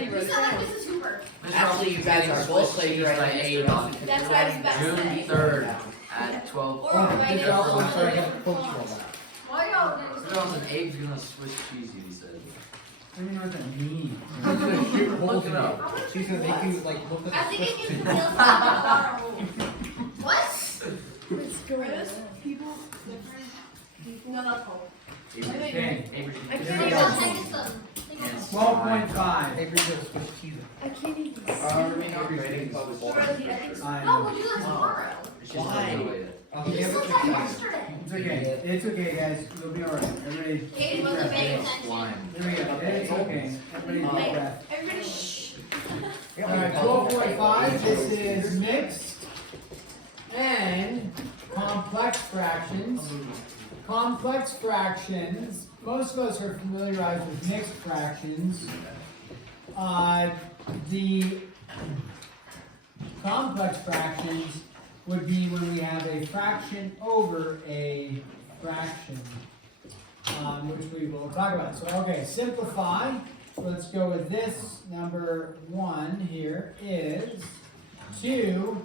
already wrote it down. Actually, you guys are both playing right by 8 on That's what I was about to June say. 3rd at 12. Or write it I'm sorry, I on. got to coach you all that. Why y'all Put on an Abe's gonna Swiss cheese, he said. I don't even know what that means. She's gonna shoot holes Look in it you. up. She's gonna make you like look I at the think it Swiss gives cheese. the meals tomorrow. What? What's going on? People different? No, that's cool. Okay. I can't Take even. some. 12.5. Hey, bring the Swiss cheese. I can't even. No, we'll do that tomorrow. It's just Why? unrelated. I'll We give it still to got you. yesterday. It's okay. It's okay, guys. It'll be alright. Everybody. Katie wasn't paying attention. Slime. There we go. It's okay. Everybody deep breath. Everybody shh. Alright, 12.5. This is mixed and complex fractions. Complex fractions. Most of us are familiarized with mixed fractions. The complex fractions would be when we have a fraction over a fraction, which we will talk about. So, okay, simplify. Let's go with this. Number 1 here is 2n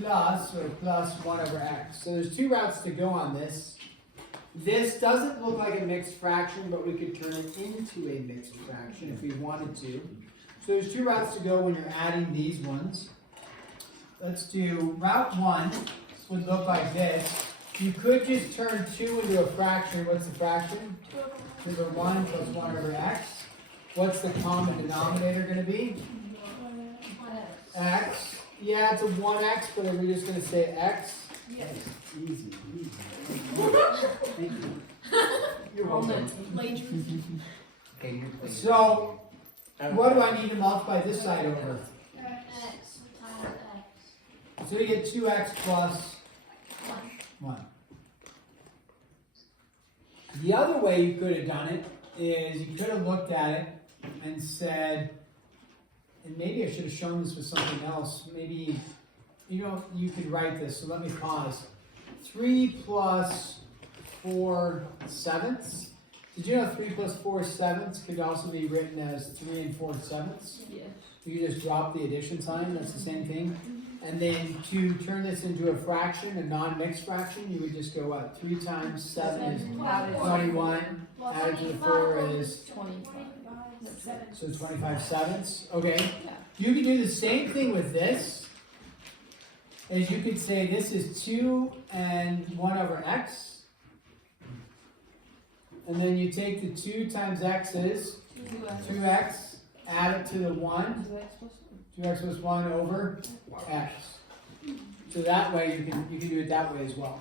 plus 1 over x. So there's 2 routes to go on this. This doesn't look like a mixed fraction, but we could turn it into a mixed fraction if we wanted to. So there's 2 routes to go when you're adding these ones. Let's do route 1 would look like this. You could just turn 2 into a fraction. What's the fraction? 2 over 1 plus 1 over x. What's the common denominator going to be? X. Yeah, it's a 1x, but are we just going to say x? Yes. Easy, easy. Thank you. You're welcome. Okay, you're so, what do I need to multiply this side over? X times X. So you get 2x plus 1. The other way you could have done it is you could have looked at it and said, and maybe I should have shown this with something else. Maybe, you could write this, so let me pause. 3 plus 4 sevenths. Did you know 3 plus 4 sevenths could also be written as 3 4 sevenths? Yes. You just drop the addition sign, that's the same thing. And then to turn this into a fraction, a non-mixed fraction, you would just go what? 3 times 7 is 21. Added to the 4 is 25. so 25 sevenths. Okay. You could do the same thing with this. As you could say this is 2 and 1 over x. And then you take the 2 times x is 2x, add it to the 1. 2x plus 1 over x. So that way you can do it that way as well.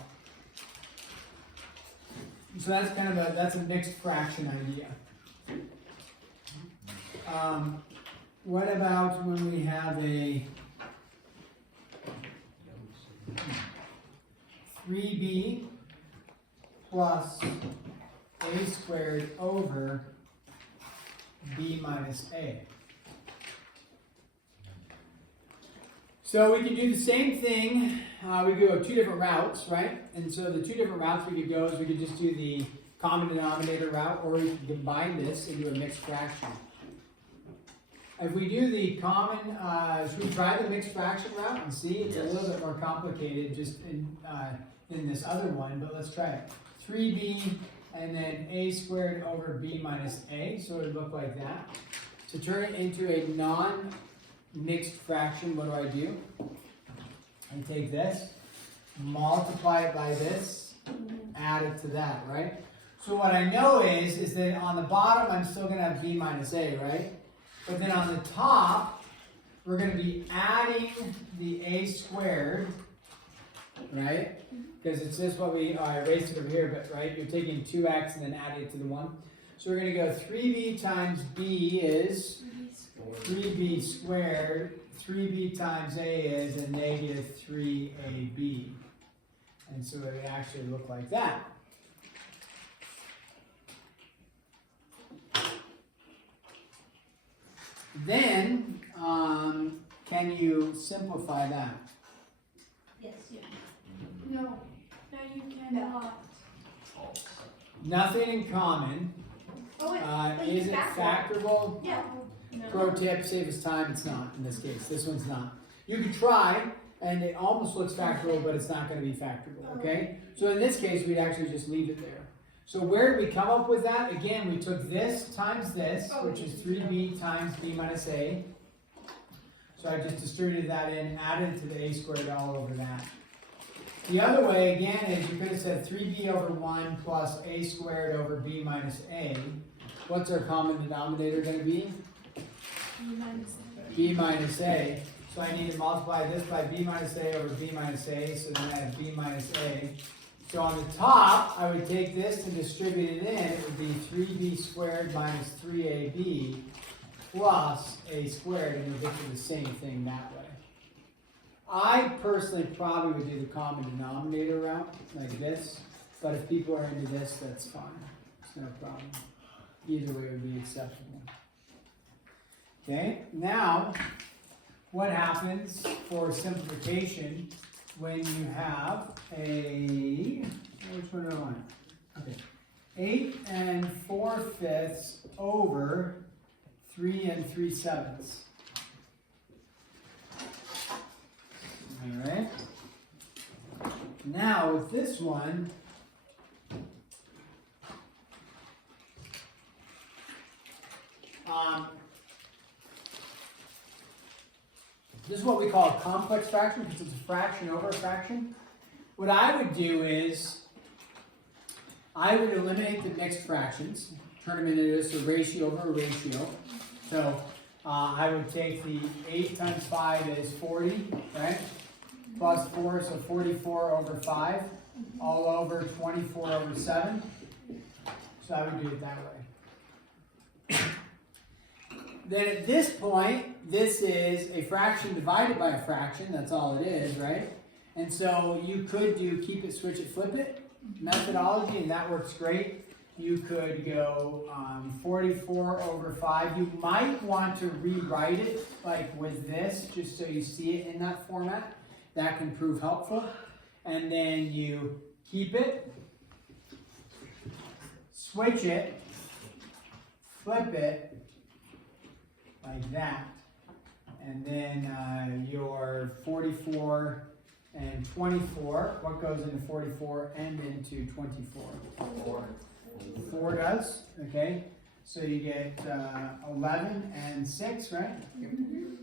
So that's kind of that's a mixed fraction idea. What about when we have a 3b plus a squared over b minus a? So we can do the same thing. We could go 2 different routes, right? And so the 2 different routes we could go is we could just do the common denominator route, or we could combine this into a mixed fraction. If we do the common, should we try the mixed fraction route and see? It's a little bit more complicated just in this other one, but let's try it. 3b and then a squared over b minus a, so it would look like that. To turn it into a non-mixed fraction, what do? I take this, multiply it by this, add it to that, right? So what I know is that on the bottom I'm still going to have b minus a, right? But then on the top, we're going to be adding the a squared, right? Because it's just what I erased it over here, but right, you're taking 2x and then adding it to the 1. So we're going to go 3b times b is 3b squared. 3b times a is a negative 3ab. And so it would actually look like that. Then, can you simplify that? Yes, yeah. No. No, you cannot. Nothing in common. Oh, wait. But you Is it can factor. factorable? Yeah. Pro tip, save us time, it's not in this case. This one's not. You could try, and it almost looks factorable, but it's not going to be factorable, okay? So in this case, we'd actually just leave it there. So where did we come up with that? Again, we took this times this, which is 3b times b minus a. So I just distributed that in, added to the a squared all over that. The other way, again, is you could have said 3b over 1 plus a squared over b minus a. What's our common denominator going to be? B minus a. So I need to multiply this by b minus a over b minus a, so then I have b minus a. So on the top, I would take this and distribute it in. It would be 3b squared minus 3ab plus a squared, and you'll get to the same thing that way. I personally probably would do the common denominator route, like this, but if people are into this, that's fine. It's no problem. Either way would be acceptable. Okay, now, what happens for simplification when you have a, which one do I want? Okay, 8 4/5 over 3 3/7. Alright. Now with this one, this is what we call a complex fraction because it's a fraction over a fraction. What I would do is I would eliminate the mixed fractions, turn them into just a ratio over a ratio. So I would take the 8 times 5 is 40, right? Plus 4, so 44 over 5, all over 24 over 7. So I would do it that way. Then at this point, this is a fraction divided by a fraction, that's all it is, right? And so you could do keep it, switch it, flip it methodology, and that works great. You could go 44 over 5. You might want to rewrite it like with this, just so you see it in that format. That can prove helpful. And then you keep it, switch it, flip it, like that. And then your 44 and 24, what goes into 44 and into 24? 4 does, okay? So you get 11 and 6, right?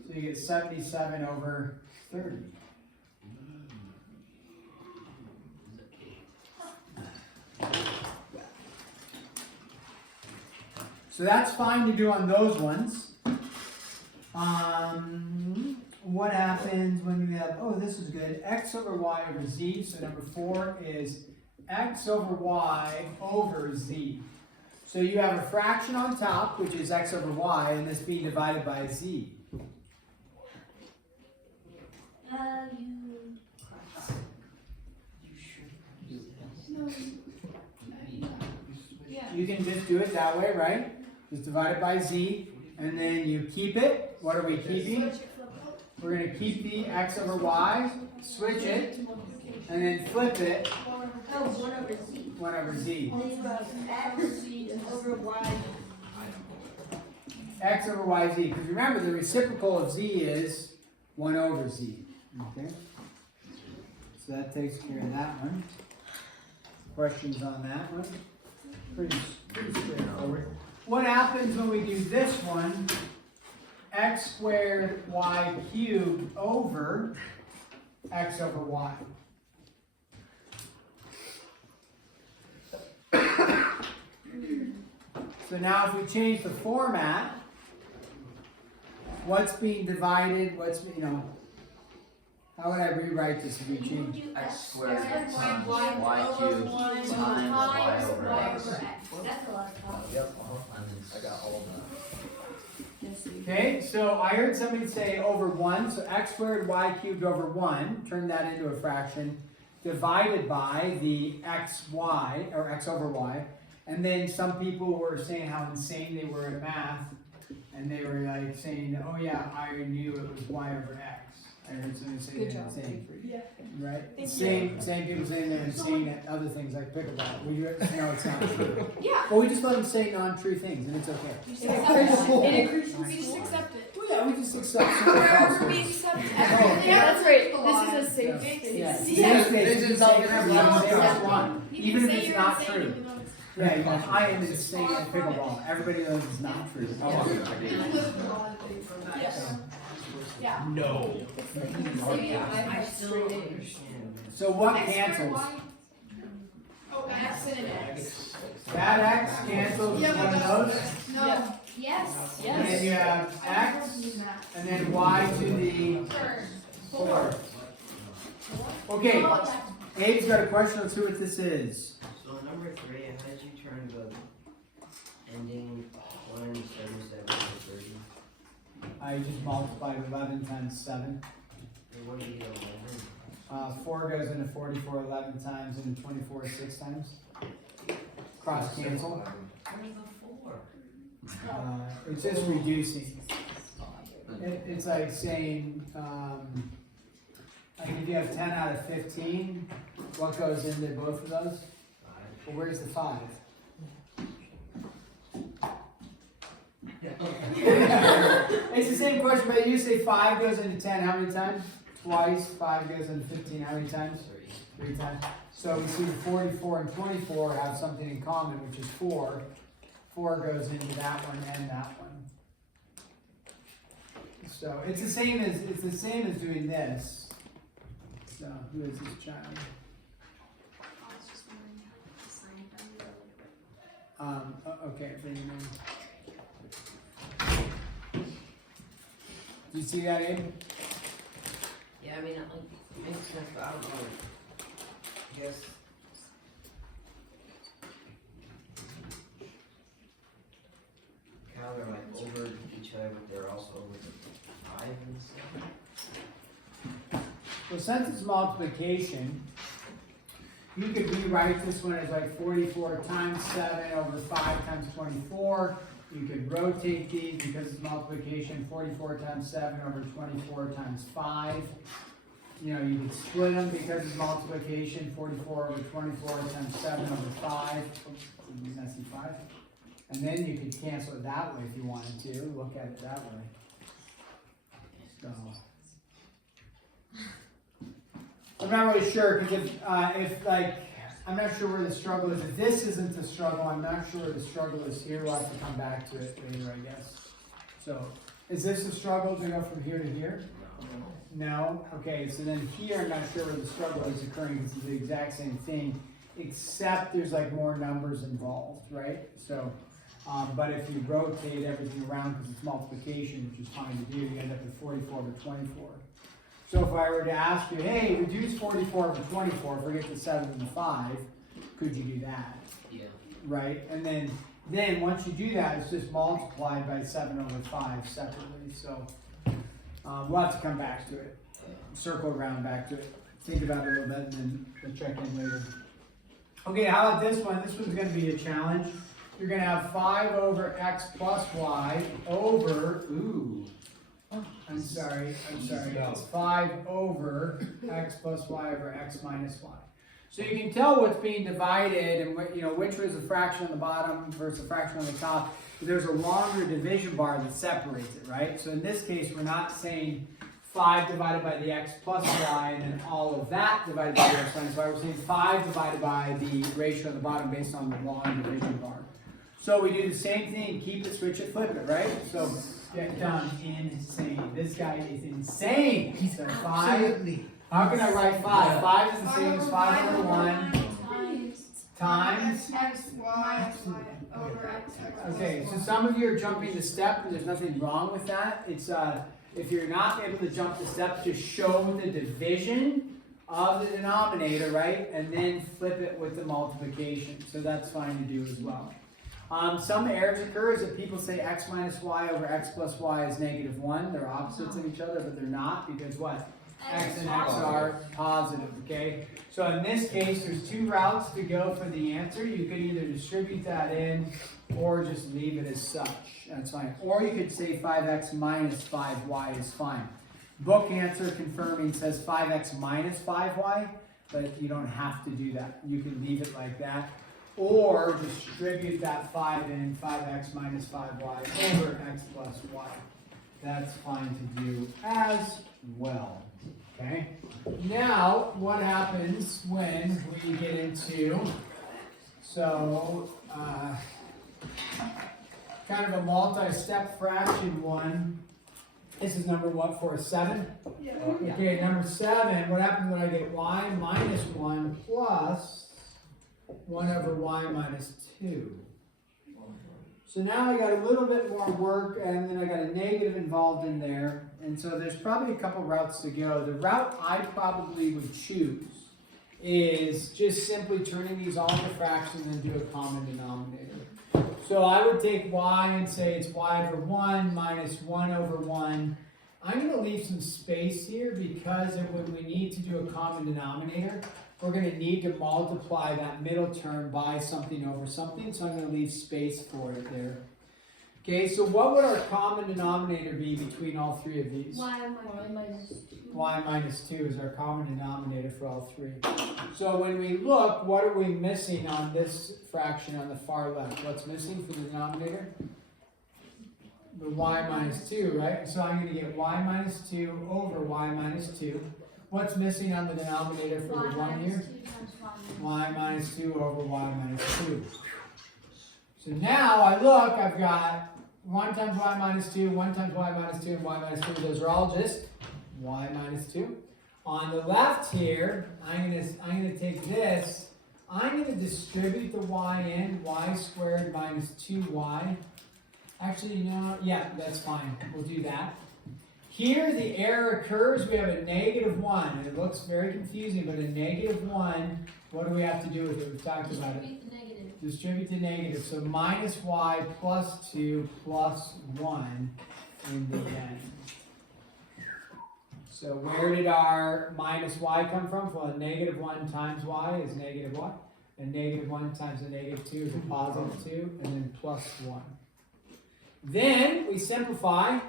So you get 77 over 30. So that's fine to do on those ones. What happens when we have, oh, this is good, x over y over z. So number 4 is x over y over z. So you have a fraction on top, which is x over y, and this being divided by z. You can just do it that way, right? Just divide it by z, and then you keep it. What are we keeping? We're going to keep the x over y, switch it, and then flip it. 1 over z. 1 over z. X over y. X over y z. Because remember, the reciprocal of z is 1 over z. Okay? So that takes care of that one. Questions on that one? Pretty straightforward. What happens when we do this one? X squared y cubed over x over y. So now if we change the format, what's being divided, what's, how would I rewrite this if we change? X squared times y cubed times y over x. That's a lot of fun. Yep, I got all of that. Okay, so I heard somebody say over 1, so x squared y cubed over 1, turn that into a fraction, divided by the xy, or x over y, and then some people were saying how insane they were at math, and they were like saying, oh yeah, I knew it was y over x. I heard somebody say Good they're job. insane. Yeah. Right? Thank Same people saying they're insane at other things like pickleball. We do it, no, it's not true. Yeah. But we just let them say non-true things and it's okay. We just accept it. It increases We just accept it. Well, yeah, we just accept some Wherever we falsehoods. accept Oh, everything. yeah, that's right. This is a safe Yeah. space. Yeah. Yeah. This is something that we don't say what we want. You Even can if say it's you're not insane true. even though it's- Yeah, you're like, I am insane at pickleball. Everybody knows it's not true. Yeah. No. I still don't understand. So what X squared cancels? Y. Oh, X and an X. That X cancels Yeah, one of those. No. Yes. And then you have X and then Y to the fourth. Okay, Oh, yeah. Abe's got a question. Let's see what this is. So number 3, how did you turn the ending 177 to 30? I just multiplied 11 times 7. And what do you get 11? 4 goes into 44 11 times and 24 6 times. Cross cancel. Where's the 4? It's just reducing. It's like saying, like if you have 10 out of 15, what goes into both of those? 5. Well, where's the 5? It's the same question, but you say 5 goes into 10 how many times? Twice. 5 goes into 15 how many times? 3. 3 times. So we see the 44 and 24 have something in common, which is 4. 4 goes into that one and that one. So it's the same as doing this. So who is this child? I was just wondering how to sign it. Okay, bring him in. Do you see that, Abe? Yeah, I mean, it makes sense, but I don't know. I guess. How they're like over each other, but they're also over the 5 and stuff. Well, since it's multiplication, you could rewrite this one as like 44 times 7 over 5 times 24. You could rotate these because it's multiplication, 44 times 7 over 24 times 5. You know, you could split them because it's multiplication, 44 over 24 times 7 over 5. Oops, messy 5. And then you could cancel it that way if you wanted to. Look at it that way. So. I'm not really sure because if like I'm not sure where the struggle is. If this isn't the struggle, I'm not sure where the struggle is here. We'll have to come back to it later, I guess. So, is this the struggle to go from here to here? No. Okay. So then here, I'm not sure where the struggle is occurring because it's the exact same thing, except there's like more numbers involved, right? So, but if you rotate everything around because it's multiplication, which is fine to do, you end up with 44 over 24. So if I were to ask you, hey, reduce 44 over 24, forget the 7 and the 5, could you do that? Yeah. Right? And then once you do that, it's just multiplied by 7 over 5 separately. So we'll have to come back to it, circle around back to it, think about it a little bit, and then we'll check in later. Okay, how about this one? This one's going to be a challenge. You're going to have 5 over x plus y over, I'm sorry, it's 5 over x plus y over x minus y. So you can tell what's being divided and which was a fraction on the bottom versus a fraction on the top. There's a longer division bar that separates it, right? So in this case, we're not saying 5 divided by the x plus y and then all of that divided by the x minus y. We're saying 5 divided by the ratio on the bottom based on the long division bar. So we do the same thing, keep it, switch it, flip it, right? So get done, insane. This guy is insane. He's so 5. How can I write 5? 5 is the same as 5 over 1 times. X, Y, over X. Okay, so some of you are jumping the step, and there's nothing wrong with that. It's if you're not able to jump the step, just show the division of the denominator, right? And then flip it with the multiplication. So that's fine to do as well. Some errors occur is that people say x minus y over x plus y is -1. They're opposites of each other, but they're not because what? X and x are positive, okay? So in this case, there's 2 routes to go for the answer. You could either distribute that in or just leave it as such. That's fine. Or you could say 5x minus 5y is fine. book answer confirming says 5x minus 5y, but you don't have to do that. You can leave it like that, or distribute that 5 in 5x minus 5y over x plus y. That's fine to do as well. Okay? Now, what happens when we get into, kind of a multi-step fraction one. This is number what for 7? Yeah. Okay, number 7, what happens when I get y minus 1 plus 1 over y minus 2? So now I got a little bit more work, and then I got a negative involved in there, and so there's probably a couple routes to go. The route I probably would choose is just simply turning these all into fractions and do a common denominator. So I would take y and say it's y over 1 minus 1 over 1. I'm going to leave some space here because when we need to do a common denominator, we're going to need to multiply that middle term by something over something, so I'm going to leave space for it there. Okay, so what would our common denominator be between all three of these? Y minus 2. Y minus 2 is our common denominator for all three. So when we look, what are we missing on this fraction on the far left? What's missing for the denominator? The y minus 2, right? So I'm going to get y minus 2 over y minus 2. What's missing on the denominator for the 1 here? Y minus 2 over y minus 2. So now I look, I've got 1 times y minus 2, 1 times y minus 2, and y minus 2. Those are all just y minus 2. On the left here, I'm gonna take this. I'm gonna distribute the y in, y squared minus 2y. Actually, no, yeah, that's fine. We'll do that. Here, the error occurs. We have a negative 1, and it looks very confusing, but a negative 1, what do we have to do with it? We've talked about it. Distribute the negative. Distribute the negative. So minus y plus 2 plus 1 in the end. So where did our minus y come from? Well, a negative 1 times y is negative what? A negative 1 times a negative 2 is a positive 2, and then plus 1. Then we simplify.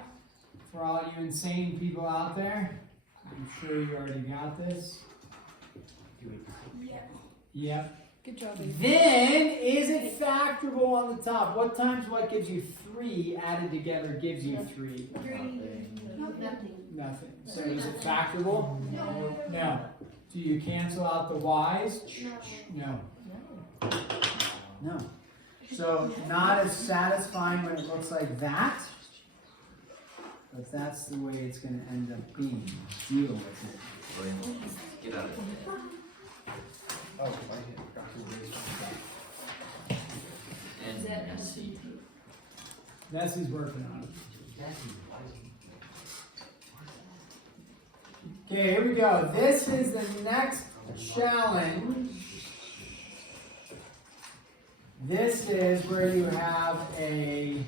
For all you insane people out there, I'm sure you already got this. Yeah. Yep. Good job, baby. Then, is it factorable on the top? What times what gives you 3 added together gives you 3? Nothing. Nothing. So is it factorable? No. No. Do you cancel out the y's? No. No. No. So not as satisfying when it looks like that, but that's the way it's going to end up being. Deal with it. Get out of here. Oh, I forgot to erase one. And Nessie. Nessie's working on it. Okay, here we go. This is the next challenge. This is where you have a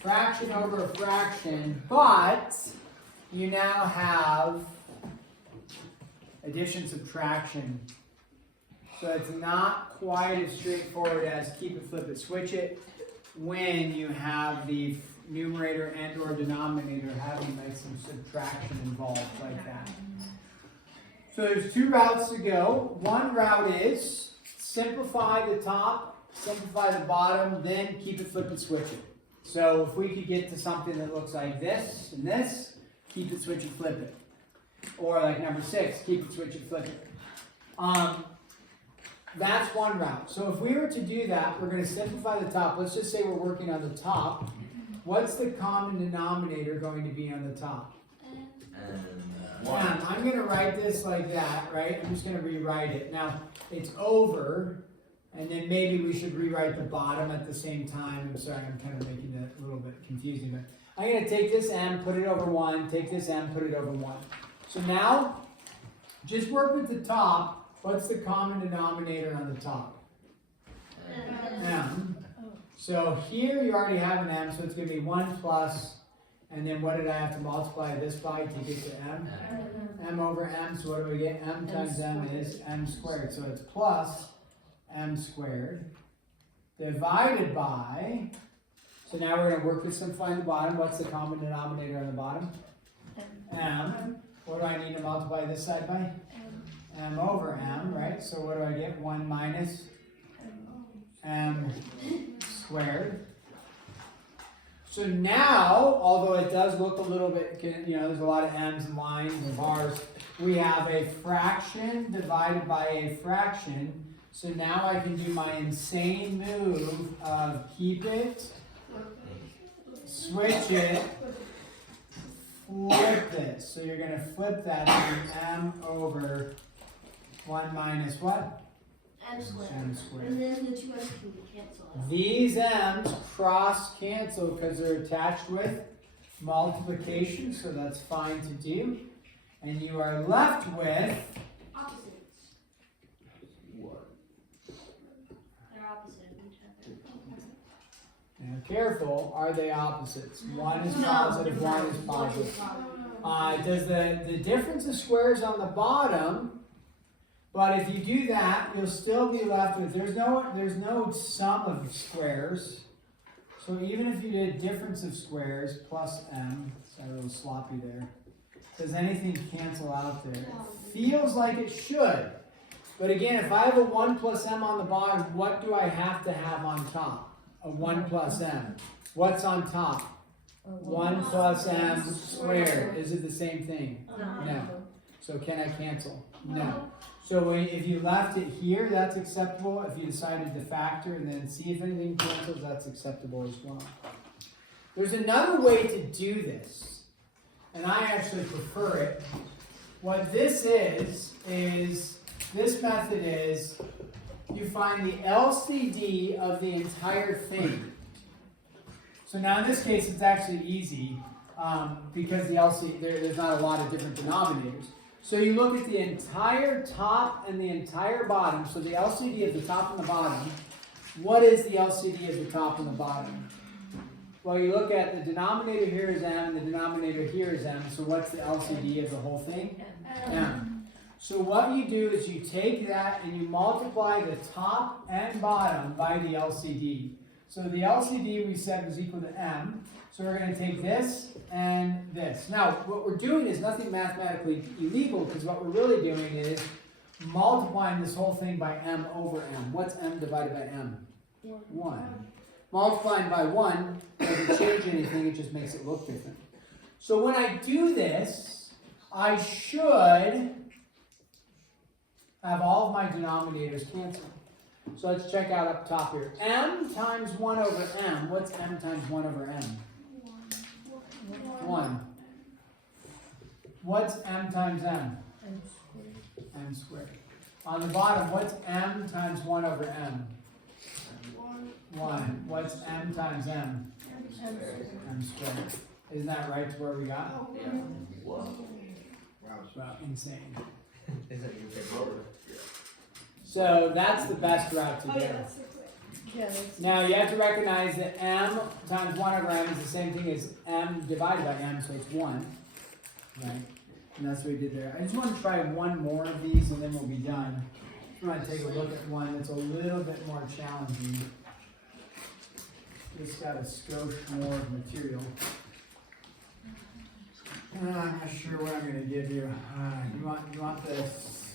fraction over a fraction, but you now have addition, subtraction. So it's not quite as straightforward as keep it, flip it, switch it when you have the numerator and or denominator having like some subtraction involved like that. So there's 2 routes to go. One route is simplify the top, simplify the bottom, then keep it, flip it, switch it. So if we could get to something that looks like this and this, keep it, switch it, flip it. Or like number 6, keep it, switch it, flip it. That's one route. So if we were to do that, we're going to simplify the top. Let's just say we're working on the top. What's the common denominator going to be on the top? Yeah, I'm going to write this like that, right? I'm just going to rewrite it. Now, it's over, and then maybe we should rewrite the bottom at the same time. I'm sorry, I'm kind of making that a little bit confusing, but I'm going to take this m, put it over 1, take this m, put it over 1. So now, just work with the top. What's the common denominator on the top? M. So here you already have an m, so it's going to be 1 plus, and then what did I have to multiply this by to get to m? M over m, so what do we get? M times m is m squared, so it's plus m squared divided by, so now we're going to work with simplifying the bottom. What's the common denominator on the bottom? M. What do I need to multiply this side by? M over M, right? So what do I get? 1 minus M squared. So now, although it does look a little bit, there's a lot of M's and lines and bars, we have a fraction divided by a fraction. So now I can do my insane move of keep it, switch it, flip it. So you're going to flip that to M over 1 minus what? M squared. M squared. And then the two M's can be canceled. These M's cross cancel because they're attached with multiplication, so that's fine to do. And you are left with Opposites. They're opposite of each other. now careful, are they opposites? One is positive, one is positive. Does the difference of squares on the bottom, but if you do that, you'll still be left with, there's no sum of squares. So even if you did difference of squares plus M, sorry, a little sloppy there. Does anything cancel out there? It feels like it should. But again, if I have a 1 plus M on the bottom, what do I have to have on top? A 1 plus M. What's on top? 1 plus M squared. Is it the same thing? No. So can I cancel? No. So if you left it here, that's acceptable. If you decided to factor and then see if anything cancels, that's acceptable as well. There's another way to do this, and I actually prefer it. What this is this method is you find the LCD of the entire thing. So now in this case, it's actually easy because the LCD, there's not a lot of different denominators. So you look at the entire top and the entire bottom. So the LCD of the top and the bottom. What is the LCD of the top and the bottom? Well, you look at the denominator here is M, and the denominator here is M. So what's the LCD of the whole thing? M. So what you do is you take that and you multiply the top and bottom by the LCD. So the LCD we said was equal to M. So we're going to take this and this. Now, what we're doing is nothing mathematically illegal, because what we're really doing is multiplying this whole thing by M over M. What's M divided by M? 1. Multiplying by 1 doesn't change anything, it just makes it look different. So when I do this, I should have all of my denominators cancel. So let's check out up top here. M times 1 over M. What's M times 1 over M? 1. What's M times M? M squared. On the bottom, what's M times 1 over M? 1. What's M times M? M squared. Isn't that right to where we got? Wow. Wow, insane. Is that your favorite? So that's the best route to Oh, go. yeah, that's so quick. Yeah, Now you have to recognize that M times 1 over M is the same thing as M divided by M, so it's 1. Right? And that's what we did there. I just want to try one more of these and then we'll be done. I want to take a look at one that's a little bit more challenging. Just got a skosh more of material. I'm not sure what I'm going to give you. You want this?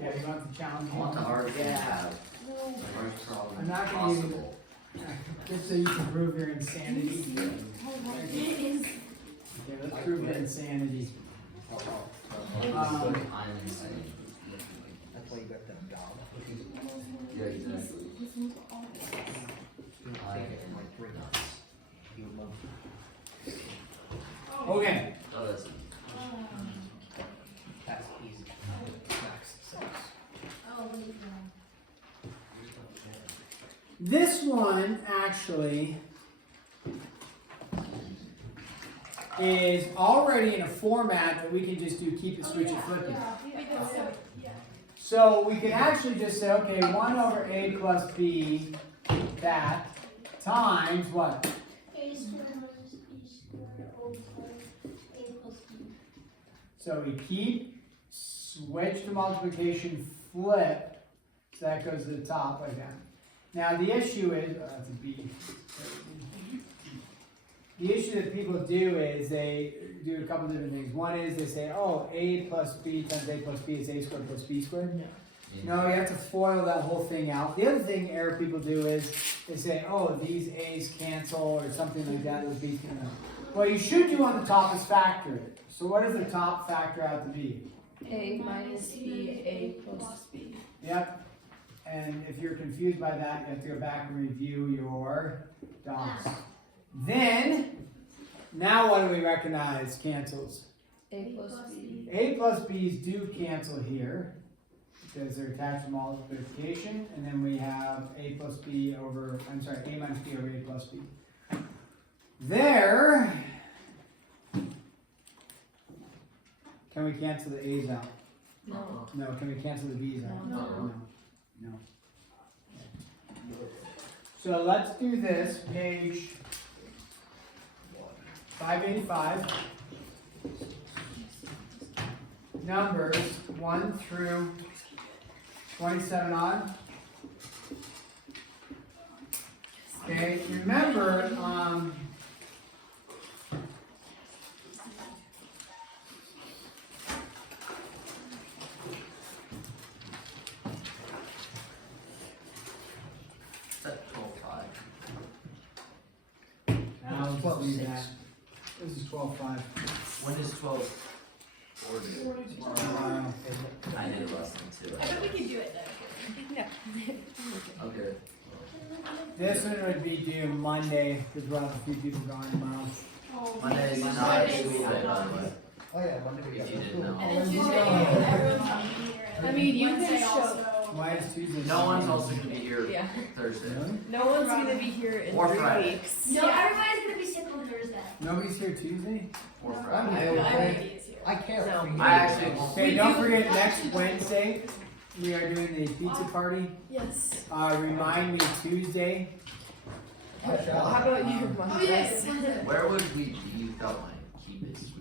Yeah, you want the challenge? I want the hardest thing to have. No. The hardest problem I'm not gonna use it. possible. Just so you can prove your insanity. Okay, let's prove your insanity. I'm insane. That's why you got them down. Yeah, exactly. You don't take it from like 3 months. You would love Okay, Oh, that's that's easy. Max 6. Oh, wait, this one actually is already in a format that we can just do keep it, switch it, flip it. We did so. Yeah. So we can actually just say, okay, 1 over A plus B, that, times what? A squared minus B squared over A plus B. So we keep, switch to multiplication, flip, so that goes to the top like that. Now the issue is, that's a B. the issue that people do is they do a couple different things. One is they say, oh, a plus b times a plus b is a squared plus b squared. No, you have to FOIL that whole thing out. The other thing error people do is they say, oh, these a's cancel or something like that with b's cancel. What you should do on the top is factor it. So what does the top factor out to be? A minus B, A plus B. Yep. And if you're confused by that, you have to go back and review your docs. Then, now what do we recognize cancels? A plus B. A plus b's do cancel here because they're attached to multiplication, and then we have a plus b over, I'm sorry, a minus b over a plus b. There, can we cancel the a's out? No. No, can we cancel the b's out? No. No. So let's do this, page 585. Numbers 1 through 27 on. Okay, remember, Set 12.5. now let's do that. This is 12.5. When is 12 ordered? I did lesson too. I bet we can do it though. Okay. This one would be due Monday, because we'll have a few people gone tomorrow. Monday is not Monday's school day, by the not. way. Oh yeah, Monday we If got you didn't know. And then Tuesday, everyone's not here. I mean, you can Wednesday show- also. Why is Tuesday? No one's also gonna be here Yeah. Thursday. Really? No one's gonna be here in Or 3 Friday. weeks. No, everybody's gonna be sick on Thursday. Nobody's here Tuesday? Or I'm Friday. here. Everybody is here. I can't. No. I actually- Okay, don't forget next Wednesday, we are doing the pizza party. Yes. Remind me Tuesday. How about you, Oh Monday? yes. Where would we be without my keep it switch?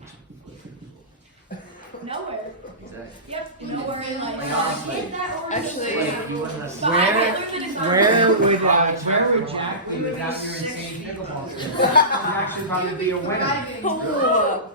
Nowhere. Exactly. Yep. Nowhere in Like life. honestly, Actually, like you wouldn't have. But I Where- could live in a Where would Jack be without your insane pickleball skills? He'd actually probably be a winner. Oh,